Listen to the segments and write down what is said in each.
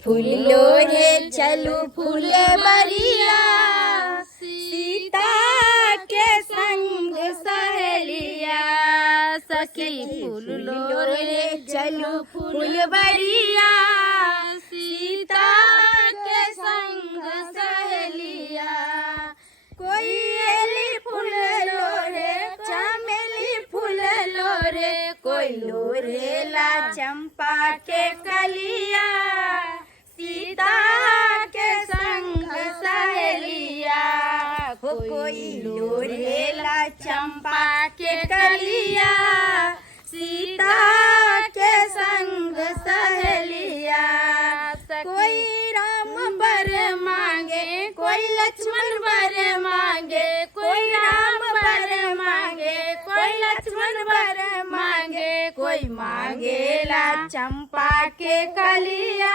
फूल लोरे चलू फुलवरिया, सीता के संग सहेलिया। सखी फूल लोरे चलू फुलवरिया, सीता के संग सहेलिया। कोई एली फूल लोरे चमेली फूल लोरे, कोई लोरेला चंपा के कलिया, सीता के संग सहेलिया। कोई लोरेला चंपा के कलिया, सीता के संग सहेलिया। कोई राम बर मांगे, कोई लक्ष्मण बर मांगे, कोई राम बर मांगे, कोई लक्ष्मण बर मांगे, कोई मांगेला चंपा के कलिया,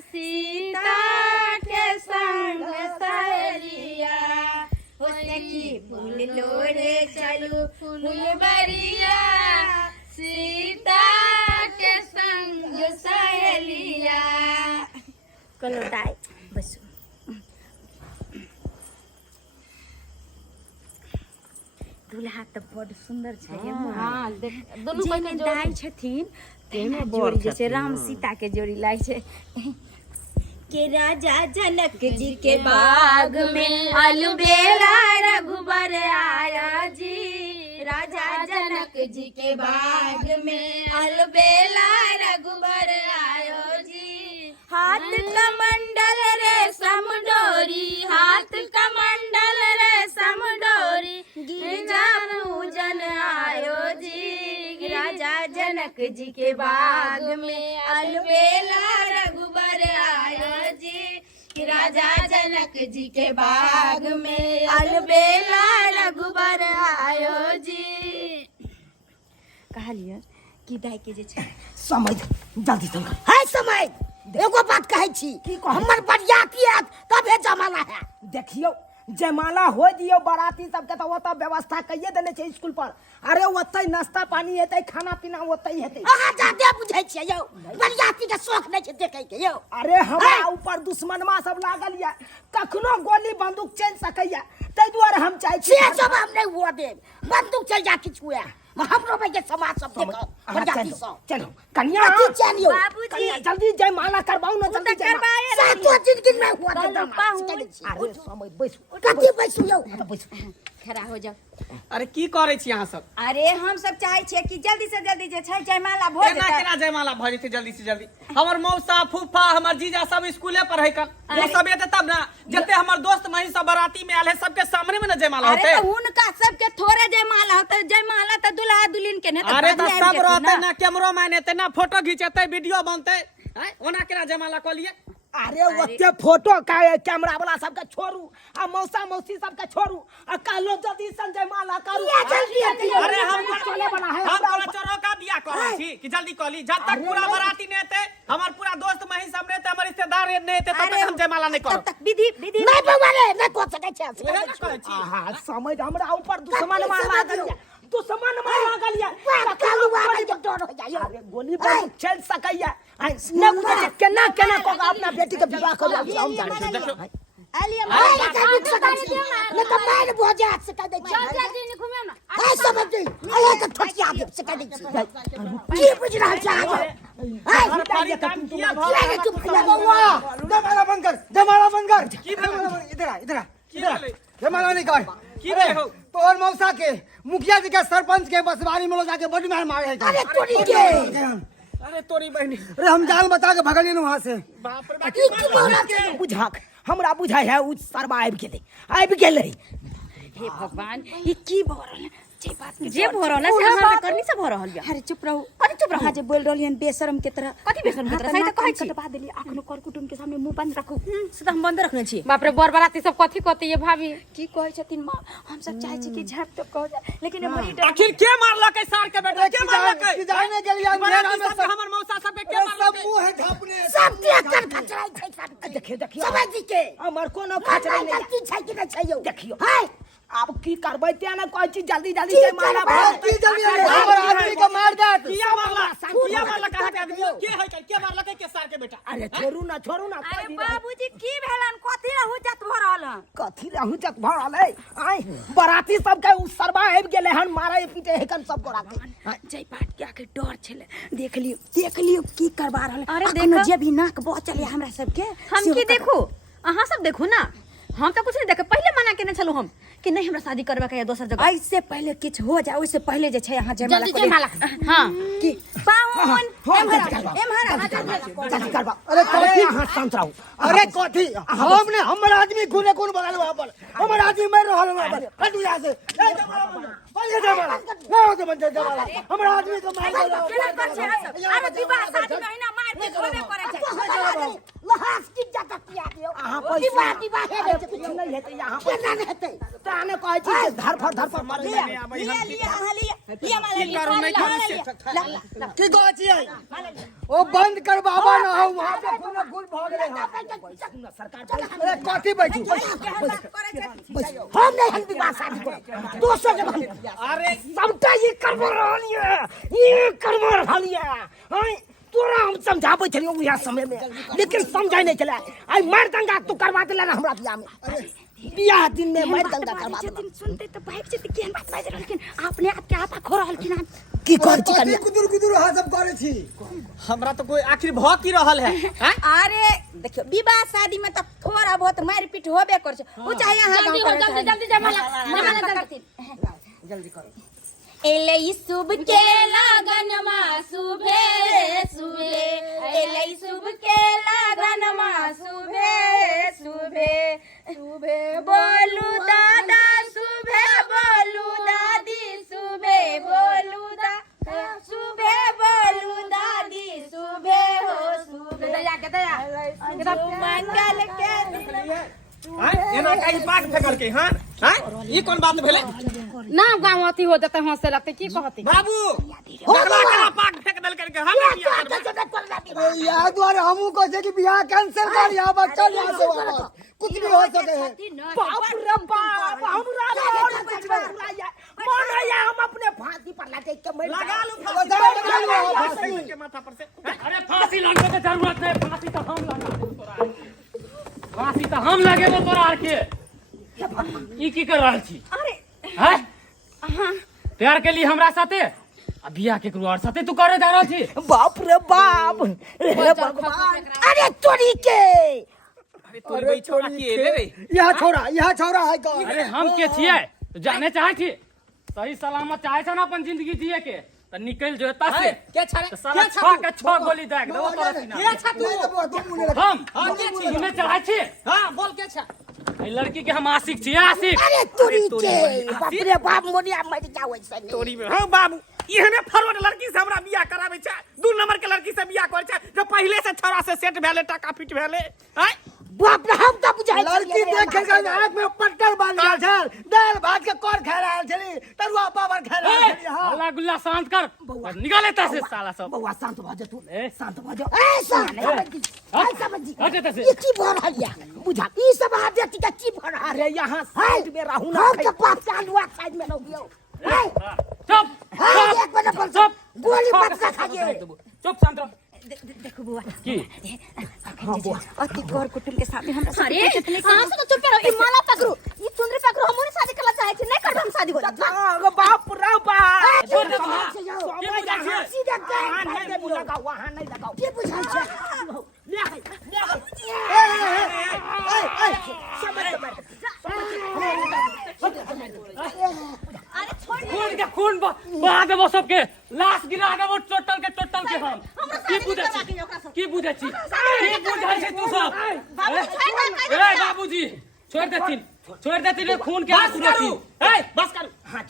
सीता के संग सहेलिया। हो सखी फूल लोरे चलू फुलवरिया, सीता के संग सहेलिया। कलो दाई बसु दूल्हा तो बड़ सुंदर छै। हाँ देख दोनों बहन दाई छथिन तेना जोड़ी जैसे राम सीता के जोड़ी लाग छै। के राजा जनक जी के बाग में अलबेला रघुबर आया जी, राजा जनक जी के बाग में अलबेला रघुबर आयो जी। हाथ कमंडल रेशम डोरी, हाथ कमंडल रेशम डोरी, गिरजा पूजन आयो जी। राजा जनक जी के बाग में अलबेला रघुबर आयो जी, राजा जनक जी के बाग में अलबेला रघुबर आयो जी। कहलिए कि दाई के जे छै समय जल्दी संग है समय। एगो बात कहै छी, हमर बरियाती आत तबे जमाना है। देखियो जयमाला हो दियो बाराती सबके तो ओतऽ व्यवस्था कइए देने छै स्कूल पर। अरे ओतै नाश्ता पानी हेतै, खाना पीना ओतै हेतै। अहाँ जादे बुझै छियै यौ, बरियाती के शौक नै छै देखै के यौ। अरे हमरा ऊपर दुश्मनमा सब लागल या, कखनो गोली बंदूक चल सकैया, तै दुआरे हम चाहै छी से सब हम नै हुआ देब। बंदूक चल जा किछु हुआ हमरो भाई के समाज सब देखो बरियाती सब। चलो कन्या चलियो बाबूजी, जल्दी जयमाला करबाऊ न, जल्दी जयमाला सातो जिंदगी में हुआ दे। अरे समय बैसू, कथि बैसू यौ, बैसू खड़ा हो जाओ। अरे की करे छी अहाँ सब? अरे हम सब चाहे छियै कि जल्दी से जल्दी जे छै जयमाला भ जेतै। केना जयमाला भ जेतै जल्दी से जल्दी? हमर मौसा फूफा हमर जीजा सब स्कूले पर है कल, वो सब एते तब ना। जते हमर दोस्त मही सब बाराती में आले है, सबके सामने में ना जयमाला होतै। अरे तो उनका सबके थोड़े जयमाला होतै, जयमाला त दुल्हा दुल्हन के ने। अरे तो सब रहतै ना, कैमरा मैन एतै ना, फोटो खींचतै, वीडियो बनतै। ओना केना जयमाला क लिए? अरे ओते फोटो का कैमरा वाला सबके छोड़ू, आ मौसा मौसी सबके छोड़ू, आ कहलो जल्दी संजय माला करू। अरे हम चोरो का बियाह करै छी कि जल्दी क ली। जब तक पूरा बाराती नै एतै, हमर पूरा दोस्त मही सब नै एतै, हमर रिश्तेदार नै एतै, तब तक हम जयमाला नै करब। तब तक विधि नै बवाले नै को सकै छै। ओहे ना कहै छी। हां समझ हमरा ऊपर दुश्मन मार लागल या, दुश्मन मार लागल या, कालू वाला के डर हो जाय। अरे गोली बंदूक चल सकैया, नै बुझे केना केना को अपना बेटी के विवाह करू। हम जानै छी देखो आलिया मार न त मार भोजा से कह दे छी। जल्दी नि घुमे ना। हां समझ गई, अरे के ठकिया दे से कह दे छी। की बुझ रहा छ हां हमारी काम किया भौ? जयमाला बंद कर, जयमाला बंद कर। की भेलै? इधर आ, इधर आ, की भेलै? जयमाला नहीं कर। की भेलै हो? तोहर मौसा के मुखिया जी के सरपंच के बसवारी में लो जाके बड़ी मार मारे है। अरे तोरी के अरे तोरी बहनी, अरे हम जान बता के भगलिए वहां से। बाप रे बाप। की बोला के बुझाक हमरा बुझाय है उ सरबा आबि गेलै। हे भगवान ये की भ रहल है? जे भ रहल है से हमरा करनी से भ रहल है। अरे चुप रहू, कथि चुप रहू? जे बोल रहलियन बेशरम के तरह। कथि बेशरम के तरह? सही त कहै छी। कटवा देली, अखनो कर कुटुम के सामने मुंह बंद रखू। से त हम बंद रखने छी। बाप रे बर बाराती सब कथी कहते ये भाभी? की कहै छथिन मां, हम सब चाहे छी कि झप तक कह जाए, लेकिन बड़ी डर। आखिर के मारलकै सार के बेटा? के मारलकै? की जाने के लिए बाराती सब हमर मौसा सब के सब मारलकै? मुंह है झापने सब देख खचराई छै सब। देखियो देखियो समझ के हमर कोनो खचराई नहीं की छै कि नहीं छै यौ। देखियो हाय अब की करबै ते ना कोई चीज जल्दी जल्दी से मारा की जल्दी हमर आदमी को मार दे किया मारला कहा के आदमी के है के मारला के सार के बेटा अरे छोड़ू ना अरे बाबूजी की भेलन कथी रहू जत भ रहल हन कथी रहू जत भ रहलै आय बराती सब के उ सरबा आबि गेले हन मारे पीटे हेकन सब गोरा के जय पाट के आके डर छले देख लियो की करबा रहल अरे अखनो देखो। जे भी नाक बचल हमरा सबके हम की देखू अहाँ सब देखू ना हम तो कुछ नहीं देखे पहले मना केने छलू हम कि नहीं हमरा शादी करबा के या दोसर जगह ऐसे पहले किछ हो जाए उससे पहले जे छै अहाँ जयमाला जल्दी जयमाला हां की पाहुन जल्दी करबा अरे कथी हां शांत रहू अरे कथी हमने हमर आदमी गुने गुन बगल वहां पर हमर आदमी मर रहल वहां पर हट यहां से पहले जमाला ना हो तो जमाला हमर आदमी को मार दे अरे विवाह शादी महीना मार के होबे करे छै लहास की जगह किया दियो अहाँ पैसा विवाह है कुछ नहीं हेतै यहां पर नहीं हेतै ताने कहै छी जे धरफर मार लिया अहाँ लिया माला की कहै छियै ओ बंद कर बाबा ना हो वहां पे गुने गुल भ गेलै सरकार अरे कथी बैठू हम नहीं हम विवाह शादी करो दोसर जगह अरे सबटा ये करबो रहलिए हां तोरा हम समझाबै छलियो उहा समय में लेकिन समझाई नहीं चला आई मार दंगा तू करवा देला ना हमरा बियाह में बियाह दिन में मार दंगा करवा देला दिन सुनते तो भाग जेते केहन बात बाज रहलखिन अपने आप के आपा खो रहलखिन की कहै छी कथी कुदुर कुदुर हां सब करे छी हमरा तो कोई आखिर भ की रहल है हैं अरे देखियो विवाह शादी में तो थोड़ा बहुत मार पीट होबे कर छै उ चाहे अहाँ जल्दी जयमाला जल्दी करो एलै शुभ के लगनमा शुभे शुभे एलै शुभ के लगनमा शुभे शुभे शुभे बोलू दादा शुभे बोलू दादी शुभे बोलू दादा शुभे बोलू दादी शुभे हो शुभे दया मंगल के दिन हैं एना काई पाट फेकर के हैं हैं ई कोन बात भेले ना गांव अथी हो जते हंसे लगते की कहती बाबू भगवा करा पाट फेक दल करके हम बियाह करबे यार द्वारा हमू को से कि बियाह कैंसिल कर यहां पर चल यहां से वापस कुछ भी हो सके है बाप रे बाप हमरा मन है हम अपने फांसी पर लटक के मर लगा लो फांसी के माथा पर से अरे फांसी लगने के जरूरत नहीं फांसी तो हम लगा देबो तोरा फांसी तो हम लगेबो तोरा आर के ई की कर रहल छी अरे हैं प्यार के लिए हमरा साथे आ बियाह के करू और साथे तू करे जा रहल छी बाप रे बाप हे भगवान अरे तोरी के अरे तोरी भाई छोड़ा की एले रे यहां छोरा है का अरे हम के छियै तो जाने चाहे छी सही सलामत चाहे छ ना अपन जिंदगी जिए के तो निकल जो एता से के छाड़े तो साला छह गोली दाग देबो तोरा सीना के छा तू हम हां के छी सुने चाहे छी हां बोल के छा ए लड़की के हम आशिक छी आशिक अरे तोरी के बाप रे बाप मोनिया मर जावे से तोरी में हां बाबू इहने फरवर्ड लड़की से हमरा बियाह कराबै छै 2 नंबर के लड़की से बियाह करे छै जो पहले से छोरा से सेट भेले टाका फिट भेले हैं बाप रे हम त बुझाई लड़की देखे के आंख में पट्टर बांध गेल छल दाल भात के कोर खा रहल छली तरुआ पावर खा रहल छली हां हल्ला गुल्ला शांत कर और निकाल एता से साला सब बउआ शांत भ जा तू ए शांत भ जा ए समझी हट एता से ये की भ रहलिया बुझा ई सब आदत के की भ रहा रे यहां साइड में रहू ना हम के पास चालुआ साइड में रहियो चुप एक मिनट पर चुप गोली मत खा खाइए चुप शांत रहो देखो बुआ की अति घर कुटुंब के सामने हमरा अरे हां से तो चुप रहो ई माला पकड़ू ई चुंदरी पकड़ू हमरे शादी करला चाहे छी नहीं करब हम शादी हो बाप रे बाप छोड़ दे तू सीधा नहीं लगाओ वहां नहीं लगाओ ये बुझाई छै खून के खून बहा देबो सबके लाश गिरा देबो टोटल के हम की बुझे छी तू सब ए बाबूजी छोड़ देती रे खून के आंसू रोती ए बस कर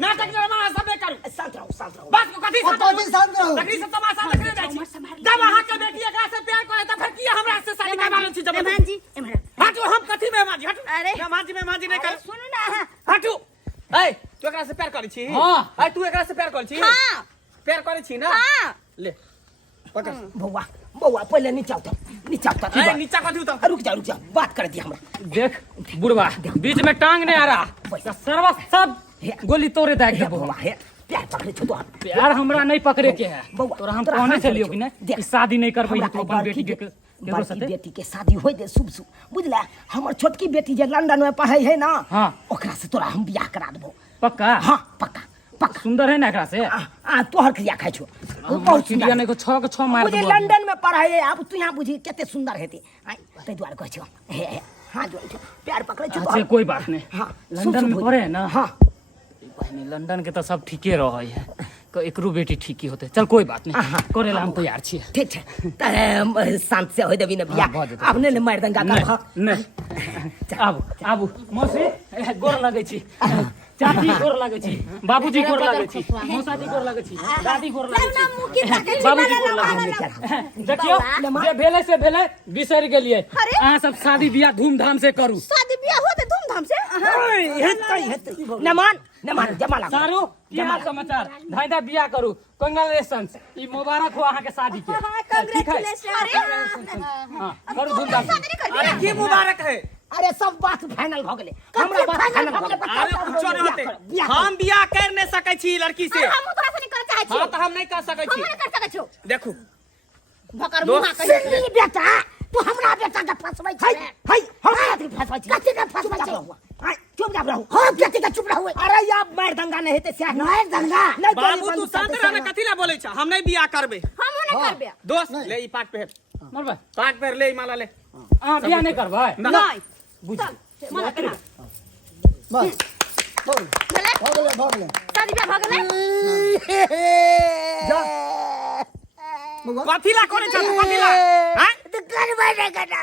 नाटक ड्रामा सब करू शांत रहो बस को कथी कथी शांत रहो लकड़ी से तमाशा देख रहे छी जब अहाँ के बेटी एकरा से प्यार करे त फिर किया हमरा से शादी करवालो छी जब मेहमान जी हटू हम कथी मेहमान जी हटू अरे मेहमान जी नहीं कर सुन ना हटू ए तू एकरा से प्यार करै छी हां ए तू एकरा से प्यार करै छी हां प्यार करै छी ना हां ले पकड़ बउआ बउआ पहले नीचे उतर अरे नीचा कथी उतर रुक जा बात कर दी हमरा देख बुढ़वा बीच में टांग नहीं आ रहा सर्वा सब गोली तोड़े देख दे बउआ है प्यार पकड़े छो तो प्यार हमरा नहीं पकड़े के है बउआ, तोरा हम तोरा कहने हाथ चलियो पकड़े कि देख। नहीं शादी नहीं करबै हमरा तो अपन बेटी के बड़की केकरो साथे बेटी के शादी होय दे शुभ बुझला हमर छोटकी बेटी जे लंदन में पढ़ै है ना हाँ। ओकरा से तोरा हम बियाह करा देबो पक्का हाँ पक्का सुंदर है ना एकरा से तोहर क्रिया खाइ छो बहुत चिड़िया ने को 6 के 6 मार मुझे देबो लंदन में पढ़ाई है अब तू यहाँ बुझी केते सुंदर हेती तै द्वार कहै छो हे हाँ जो प्यार पकड़े छो अच्छा कोई बात नहीं हाँ लंदन में पढ़े है ना हाँ बहनी लंदन के तो सब ठीके रहे है एकरो बेटी ठीक ही होते चल कोई बात नहीं करे ला हम तैयार छी ठीक छै त शांत से होय देबी न बियाह भऽ जेतै। अब ने मार दंगा कर नहीं आबू मौसी गोर लगे छी चाची गोर लगे छी बाबूजी गोर लगे छी मौसाजी गोर लगे छी दादी गोर लगे छी बाबूजी गोर लगे छी देखियो जे भेले से भेले बिसर गेलिए अहाँ सब शादी बियाह धूमधाम से करू शादी बियाह होते धूमधाम से हेतै न मान जमाला सारू की हाल समाचार धाइदा बियाह करू कांग्रेचुलेशंस ई मुबारक हो अहाँ के शादी के ठीक है हां करू धूमधाम से अरे की मुबारक है अरे सब बात फाइनल भ गेलै हमरा बात फाइनल भ गेलै अरे कुछो नहीं होते हम बियाह कर नहीं सकै छी लड़की से हम तोरा से नहीं करे चाहे छी हाँ तो हम नहीं कर सकै छी हम नहीं कर सके छो देखू भकर मुहा कहि सिल्ली बेटा तू हमरा बेटा के फसबै छै हई हमरा के फसबै छै कते के फसबै छै हाय चुप जा रहू हो कते के चुप रहू अरे या मार दंगा नहीं हेते से मार दंगा बाबू तू शांत रहना कथी ला बोलै छ हम नहीं बियाह करबे हम नहीं करबे दोस्त ले ई पाट पे मरबा पाट पे ले ई माला ले अहाँ बियाह नहीं करबै नहीं बुझ मला केना बस हो गेलै शादी बियाह भ गेलै जा कथी ला करे छ तू कथी ला हैं तू करबै नहीं कटा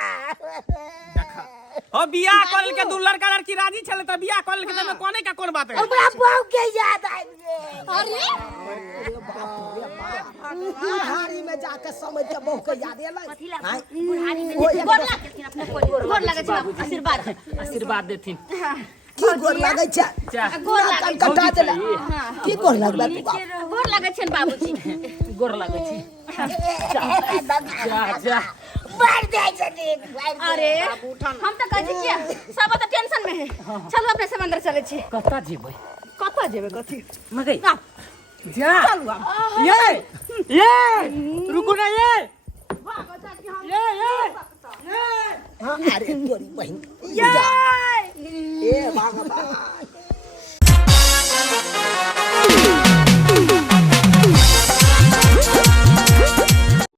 हो बियाह करल के दू लड़का लड़की राजी छले त बियाह करल के तमे कोने का कोन बात है हमरा बहू के याद आइ अरे हारी में जाके समय के बहू के याद एलै बुढ़ारी में गोर लागथिन अपने गोर लागै छै आशीर्वाद आशीर्वाद देथिन की गोर लागै छै गोर लागै कटा देला की गोर लागबै गोर लागै छै बाबूजी गोर लागै छी जा मार दे छै अरे हम तो कहै छी किया सब तो टेंशन में है चलो अपने समंदर चले छी कता जेबै कतऽ जेबै कथी मगै आ, जा चलू आब ये रुको ना ये अरे तोरी बहन ये ए भगवान